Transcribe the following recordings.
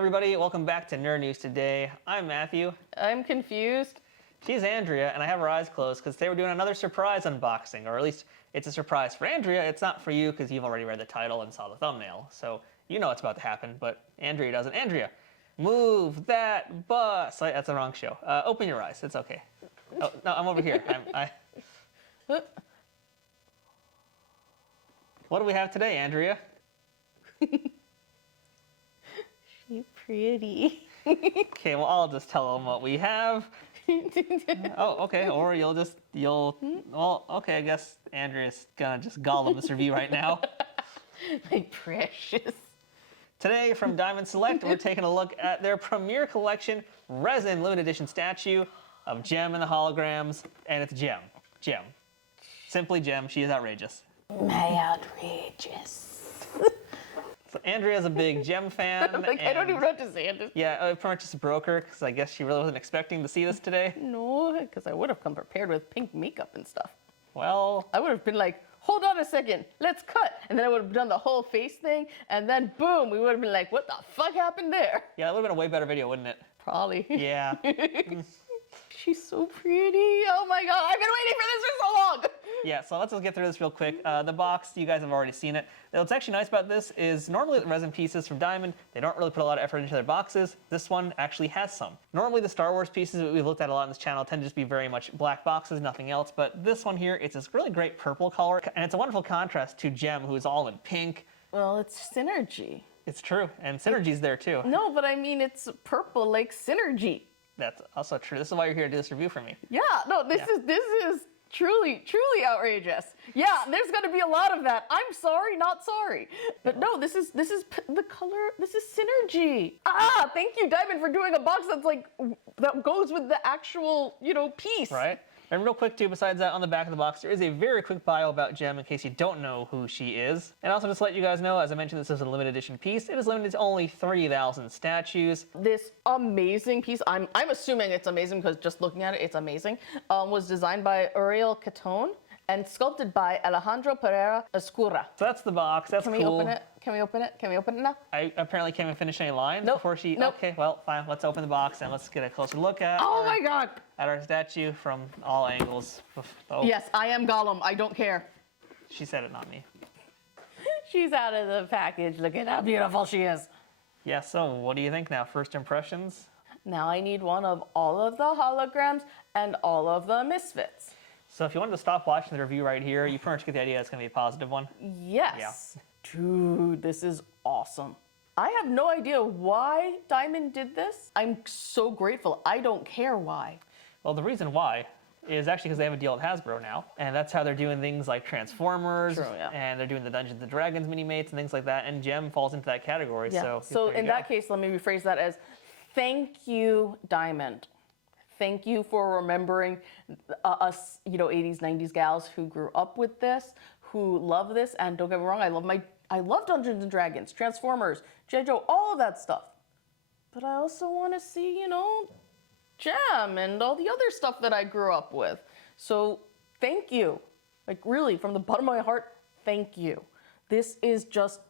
everybody, welcome back to Nerd News Today. I'm Matthew. I'm confused. She's Andrea, and I have her eyes closed because today we're doing another surprise unboxing, or at least it's a surprise for Andrea. It's not for you because you've already read the title and saw the thumbnail, so you know what's about to happen, but Andrea doesn't. Andrea, move that bus. That's the wrong show. Open your eyes. It's okay. Oh, no, I'm over here. What do we have today, Andrea? She's pretty. Okay, well, I'll just tell them what we have. Oh, okay, or well, okay, I guess Andrea's gonna just gobble this review right now. My precious. Today from Diamond Select, we're taking a look at their Premier Collection Resin Limited Edition statue of Gem and the Holograms, and it's Gem. Gem. Simply Gem, she is outrageous. My outrageous. So Andrea's a big Gem fan. I don't even know what to say. Yeah, I pretty much just broke her because I guess she really wasn't expecting to see this today. No, because I would have come prepared with pink makeup and stuff. Well, I would have been like, hold on a second, let's cut. And then I would have done the whole face thing, and then boom, we would have been like, what the fuck happened there? yeah, that would have been a way better video, wouldn't it? Probably. Yeah. She's so pretty. Oh my god, I've been waiting for this for so long. Yeah, so let's just get through this real quick. The box, you guys have already seen it. What's actually nice about this is normally the resin pieces from Diamond, they don't really put a lot of effort into their boxes. This one actually has some. Normally the Star Wars pieces that we've looked at a lot on this channel tend to just be very much black boxes, nothing else. But this one here, it's this really great purple color, and it's a wonderful contrast to Gem, who is all in pink. Well, it's synergy. It's true, and Synergy's there too. No, but I mean, it's purple like synergy. That's also true. This is why you're here to do this review for me. Yeah, no, this is truly truly outrageous. Yeah, there's going to be a lot of that. I'm sorry, not sorry. But no, this is the color. This is synergy. Ah, thank you, Diamond, for doing a box that's like that goes with the actual, piece. Right. And real quick too, besides that, on the back of the box, there is a very quick bio about Gem in case you don't know who she is. And also just to let you guys know, as I mentioned, this is a limited edition piece. It is limited to only 3,000 statues. This amazing piece, I'm assuming it's amazing because just looking at it, it's amazing, was designed by Uriel Catone and sculpted by Alejandro Pereira Escura. So that's the box. That's cool. Can we open it? Can we open it? Can we open it now? I apparently can't even finish any lines before she... Nope. Okay, well, fine. Let's open the box and let's get a closer look at my god! At our statue from all angles. Oh. Yes, I am Gollum. I don't care. She said it, not me. She's out of the package. Look at how beautiful she is. Yeah, so what do you think now? First impressions? Now I need one of all of the holograms and all of the misfits. So if you wanted to stop watching the review right here, you pretty much get the idea it's going to be a positive one. Yes. Yeah. Dude, this is awesome. I have no idea why Diamond did this. I'm so grateful. I don't care why. Well, the reason why is actually because they have a deal with Hasbro now, and that's how they're doing things like Transformers, True, yeah. and they're doing the Dungeons and Dragons mini-mates and things like that, and Gem falls into that category. Yeah. So in that case, let me rephrase that as, thank you, Diamond. Thank you for remembering us, 80s, 90s gals who grew up with this, who love this, and don't get me wrong, I love Dungeons and Dragons, Transformers, G.I. Joe, all of that stuff. But I also want to see, Gem and all the other stuff that I grew up with. So thank you. Like really, from the bottom of my heart, thank you. This is just,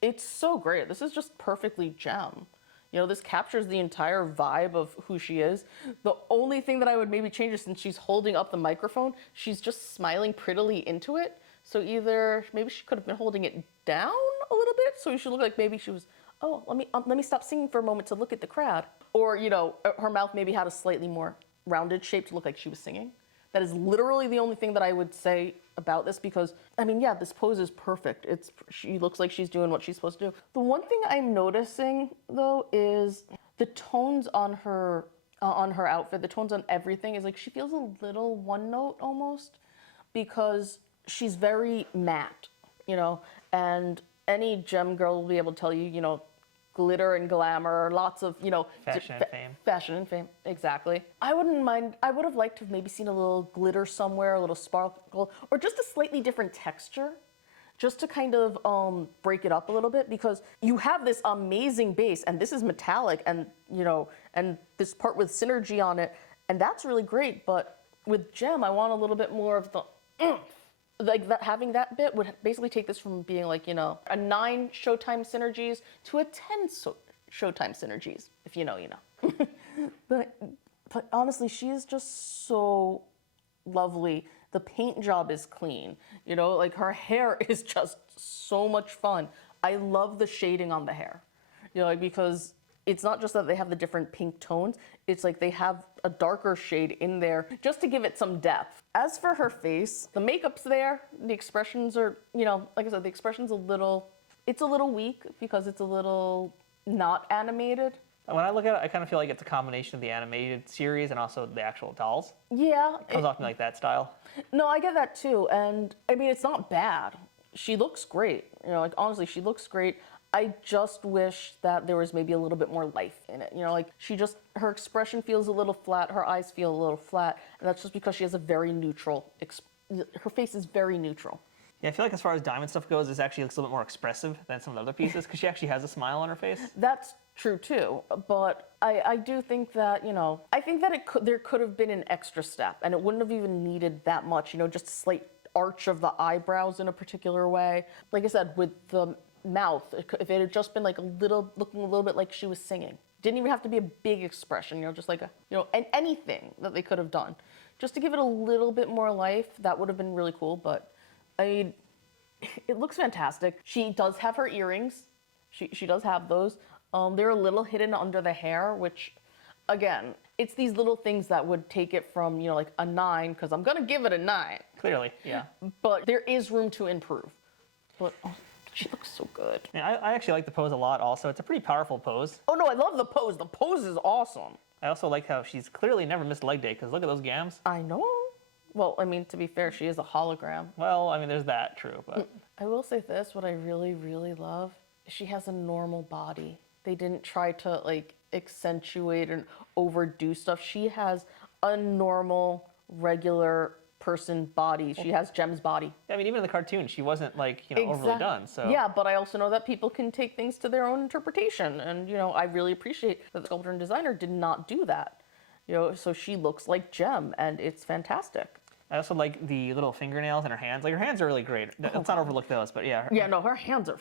it's so great. This is just perfectly Gem. This captures the entire vibe of who she is. The only thing that I would maybe change is since she's holding up the microphone, she's just smiling prettily into it. So either maybe she could have been holding it down a little bit, so she looked like maybe she was, oh, let me stop singing for a moment to look at the crowd. Or, her mouth maybe had a slightly more rounded shape to look like she was singing. That is literally the only thing that I would say about this because, this pose is perfect. She looks like she's doing what she's supposed to do. The one thing I'm noticing, though, is the tones on her outfit, the tones on everything is like she feels a little one note almost because she's very matte, and any Gem girl will be able to tell you, glitter and glamour, lots of, fashion and fame. Fashion and fame, exactly. I wouldn't mind, I would have liked to have maybe seen a little glitter somewhere, a little sparkle, or just a slightly different texture, just to kind of break it up a little bit, because you have this amazing base, and this is metallic, and, and this part with synergy on it, and that's really great, but with Gem, I want a little bit more of the like that, having that bit would basically take this from being like, a 9 Showtime synergies to a 10 Showtime synergies. If you know, you know. but honestly, she is just so lovely. The paint job is clean. You know, like her hair is just so much fun. I love the shading on the hair. You know, like, because it's not just that they have the different pink tones, it's like they have a darker shade in there just to give it some depth. As for her face, the makeup's there, the expressions are, you know, like I said, the expression's it's a little weak because it's a little not animated. When I look at it, I kind of feel like it's a combination of the animated series and also the actual dolls. Yeah. It comes off to me like that style. No, I get that too. And I mean, it's not bad. She looks great. You know, like honestly, she looks great. I just wish that there was maybe a little bit more life in it. You know, like her expression feels a little flat, her eyes feel a little flat, and that's just because she has a very neutral, her face is very neutral. Yeah, I feel like as far as Diamond stuff goes, this actually looks a little bit more expressive than some of the other pieces because she actually has a smile on her face. That's true too, but I do think that, you know, I think that there could have been an extra step, and it wouldn't have even needed that much, you know, just a slight arch of the eyebrows in a particular way. Like I said, with the mouth, if it had just been like looking a little bit like she was singing. Didn't even have to be a big expression, you know, just like anything that they could have done. Just to give it a little bit more life, that would have been really cool, but I mean, it looks fantastic. She does have her earrings. She does have those. They're a little hidden under the hair, which, again, it's these little things that would take it from, you know, like a 9, because I'm gonna give it a 9. Clearly, yeah. But there is room to improve. But she looks so good. Yeah, I actually like the pose a lot also. It's a pretty powerful pose. Oh no, I love the pose. The pose is awesome. I also like how she's clearly never missed leg day because look at those gams. I know. Well, I mean, to be fair, she is a hologram. Well, I mean, there's that, true, but... I will say this, what I really, really love, she has a normal body. They didn't try to, like, accentuate and overdo stuff. She has a normal, regular person body. She has Gem's body. I mean, even in the cartoon, she wasn't, like, you know, overly done, so... Yeah, but I also know that people can take things to their own interpretation, and, you know, I really appreciate that the sculptor and designer did not do that. You know, so she looks like Gem, and it's fantastic. I also like the little fingernails in her hands. Like, her hands are really great. Let's not overlook those, but yeah. Yeah, no, her hands are...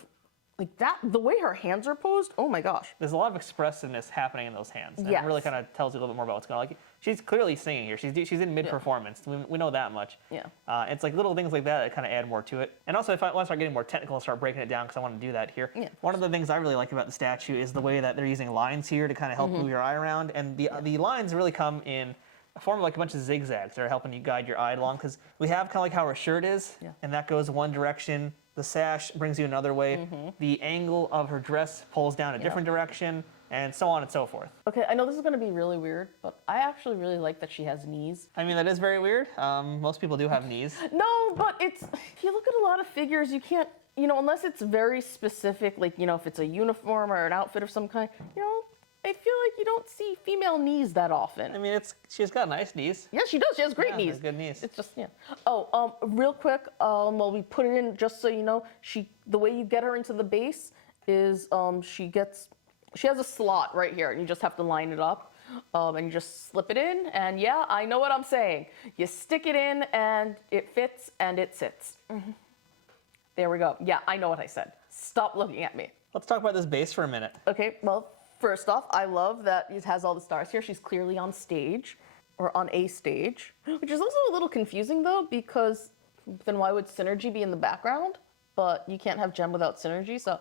Like that, the way her hands are posed, oh my gosh. There's a lot of expressiveness happening in those hands. And yes. It really kind of tells you a little bit more about what's going on. Like, she's clearly singing here. She's in mid-performance. Yeah. We know that much. Yeah. It's like little things like that kind of add more to it. And also, if I want to start getting more technical and start breaking it down, because I want to do that here. Yeah, one of the things I really like about the statue is the way that they're using lines here to kind of help move your eye around. And the lines really come in a form of like a bunch of zigzags that are helping you guide your eye along. Because we have kind of like how her shirt is, and that goes one direction. The sash brings you another way. The angle of her dress pulls down a different direction, and so on and so forth. Okay, I know this is going to be really weird, but I actually really like that she has knees. I mean, that is very weird. Most people do have knees. No, but if you look at a lot of figures, you can't, you know, unless it's very specific, like, you know, if it's a uniform or an outfit of some kind, you know, I feel like you don't see female knees that often. I mean, she's got nice knees. Yeah, she does. She has great knees. Good knees. It's just, yeah. Oh, real quick, while we put it in, just so you know, the way you get her into the base is she has a slot right here, and you just have to line it up, and you just slip it in, and yeah, I know what I'm saying. You stick it in, and it fits, and it sits. There we go. Yeah, I know what I said. Stop looking at me. Let's talk about this base for a minute. Okay, well, first off, I love that it has all the stars here. She's clearly on stage, or on a stage, which is also a little confusing though, because then why would Synergy be in the background? But you can't have Gem without Synergy, so a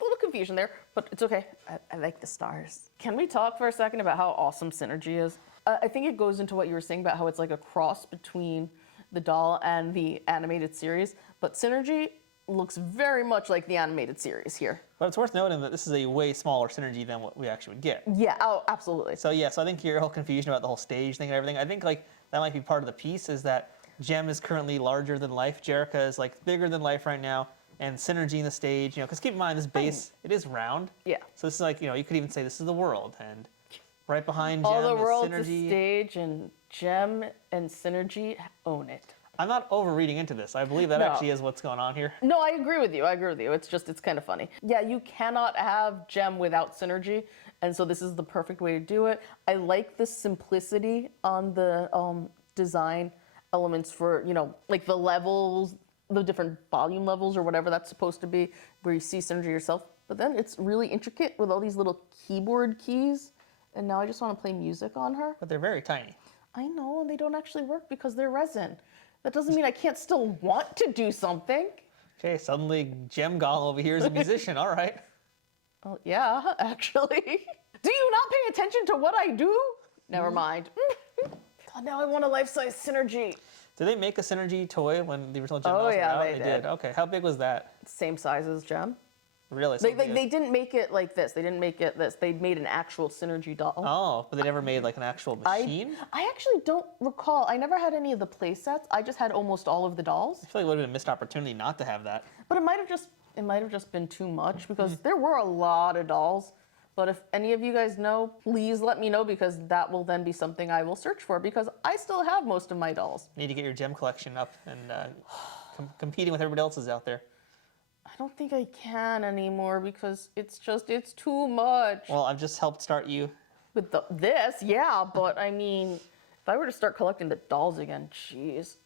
little confusion there, but it's okay. I like the stars. Can we talk for a second about how awesome Synergy is? I think it goes into what you were saying about how it's like a cross between the doll and the animated series, but Synergy looks very much like the animated series here. But it's worth noting that this is a way smaller Synergy than what we actually would get. Yeah, oh, absolutely. So yeah, so I think your whole confusion about the whole stage thing and everything, I think like that might be part of the piece is that Gem is currently larger than life, Jerrica is like bigger than life right now, and Synergy in the stage, you know, because keep in mind this base, it is round. Yeah. So this is like, you know, you could even say this is the world, and right behind Gem all the is world's Synergy. A stage, and Gem and Synergy own it. I'm not overreading into this. I believe that actually is what's going on here. No, I agree with you. It's kind of funny. Yeah, you cannot have Gem without Synergy, and so this is the perfect way to do it. I like the simplicity on the design elements for, you know, like the levels, the different volume levels or whatever that's supposed to be, where you see Synergy yourself. But then it's really intricate with all these little keyboard keys. And now I just want to play music on her. But they're very tiny. I know, and they don't actually work because they're resin. That doesn't mean I can't still want to do something. Okay, suddenly Gem Gall over here is a musician. All right. Well, yeah, actually. Do you not pay attention to what I do? Never mind. God, now I want a life-size Synergy. Did they make a Synergy toy when the original Gem Oh, dolls were yeah, out? they did. Okay, how big was that? Same size as Gem. Really? They didn't make it like this. They didn't make it this. They made an actual Synergy doll. Oh, but they never made like an actual machine? I actually don't recall. I never had any of the play sets. I just had almost all of the dolls. I feel like it would have been a missed opportunity not to have that. But it might have just been too much because there were a lot of dolls. But if any of you guys know, please let me know because that will then be something I will search for because I still have most of my dolls. You need to get your gem collection up and competing with everybody else's out there. I don't think I can anymore because it's too much. Well, I've just helped start you. With this, yeah, but I mean, if I were to start collecting the dolls again, jeez.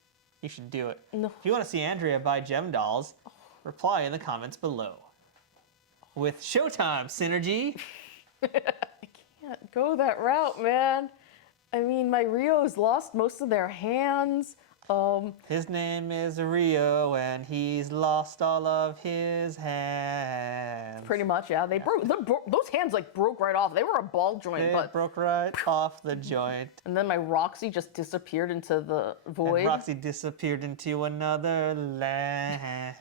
You should do it. No. If you want to see Andrea buy gem dolls, reply in the comments below. With Showtime Synergy. I can't go that route, man. I mean, my Rio's lost most of their hands. His name is Rio, and he's lost all of his hands. Pretty much, yeah. They broke. Those hands like broke right off. They were a ball joint, They but broke right off the joint. and then my Roxy just disappeared into the void. And Roxy disappeared into another land.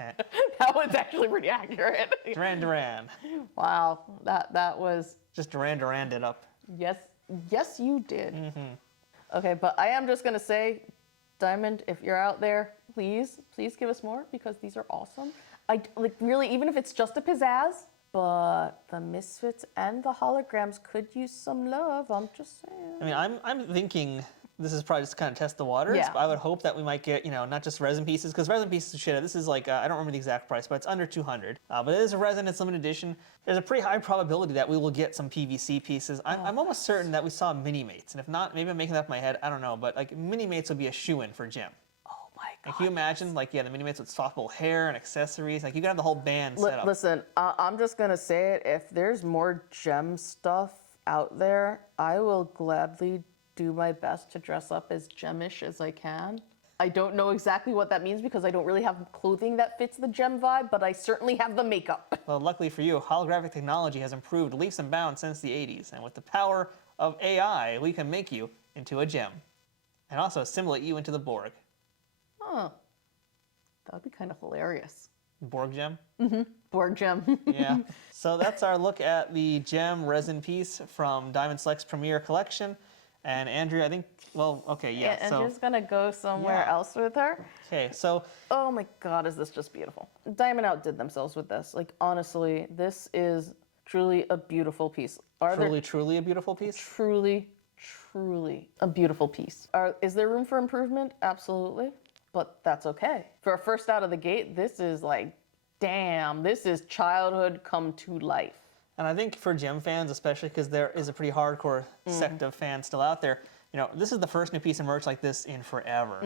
That was actually pretty accurate. Duran Duran. Wow, that was Just Duran Duran it up. yes, you did. Okay, but I am just gonna say, Diamond, if you're out there, please give us more because these are awesome. I like really, even if it's just a pizzazz, but the Misfits and the holograms could use some love. I'm just saying. I mean, I'm thinking this is probably just to kind of test the waters. Yeah. But I would hope that we might get, not just resin pieces, because resin pieces of shit, this is like, I don't remember the exact price, but it's under 200. But it is a resin, it's limited edition. There's a pretty high probability that we will get some PVC pieces. I'm almost certain that we saw Mini-Mates, and if not, maybe I'm making that up in my head, I don't know, but like Mini-Mates would be a shoo-in for Gem. Oh my God. Like, can you imagine, like, the Mini-Mates with swappable hair and accessories? Like, you could have the whole band set up. Listen, I'm just gonna say it. If there's more Gem stuff out there, I will gladly do my best to dress up as Gemish as I can. I don't know exactly what that means because I don't really have clothing that fits the Gem vibe, but I certainly have the makeup. Well, luckily for you, holographic technology has improved leaps and bounds since the 80s, and with the power of AI, we can make you into a gem, and also assimilate you into the Borg. Huh. That would be kind of hilarious. Borg gem? Borg Gem. Yeah. So that's our look at the gem resin piece from Diamond Select's Premier Collection. And Andrea, I think, well, okay, yeah. And so, just gonna go somewhere Yeah. else with her. okay, so Oh my God, is this just beautiful? Diamond outdid themselves with this. Like honestly, this is truly a beautiful piece. truly a beautiful piece. Truly a beautiful piece. Is there room for improvement? Absolutely, but that's okay. For a first out of the gate, this is like, damn, this is childhood come to life. And I think for gem fans, especially because there is a pretty hardcore sect of fans still out there, this is the first new piece of merch like this in forever.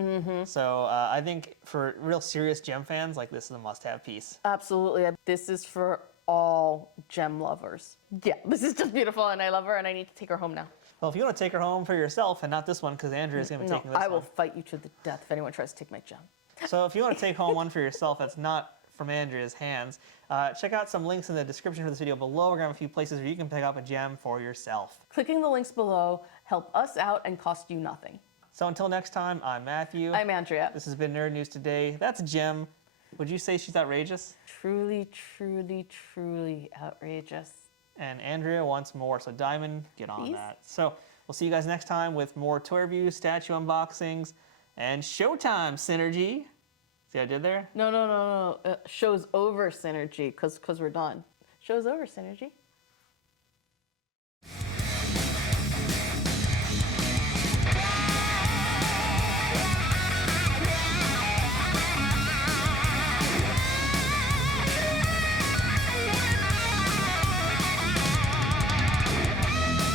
So I think for real serious gem fans, like this is a must-have piece. Absolutely, this is for all gem lovers. Yeah, this is just beautiful, and I love her, and I need to take her home now. Well, if you want to take her home for yourself and not this one, because Andrea's going to be No, taking this I will one. fight you to the death if anyone tries to take my gem. So if you want to take home one for yourself that's not from Andrea's hands, check out some links in the description for this video below. We're going to have a few places where you can pick up a gem for yourself. Clicking the links below help us out and cost you nothing. So until next time, I'm Matthew. I'm Andrea. This has been Nerd News Today. That's Gem. Would you say she's outrageous? Truly outrageous. And Andrea wants more, so Diamond, get on Please? that. So we'll see you guys next time with more toy reviews, statue unboxings, and Showtime Synergy. See what I did there? No. Show's over Synergy, because we're done. Show's over Synergy.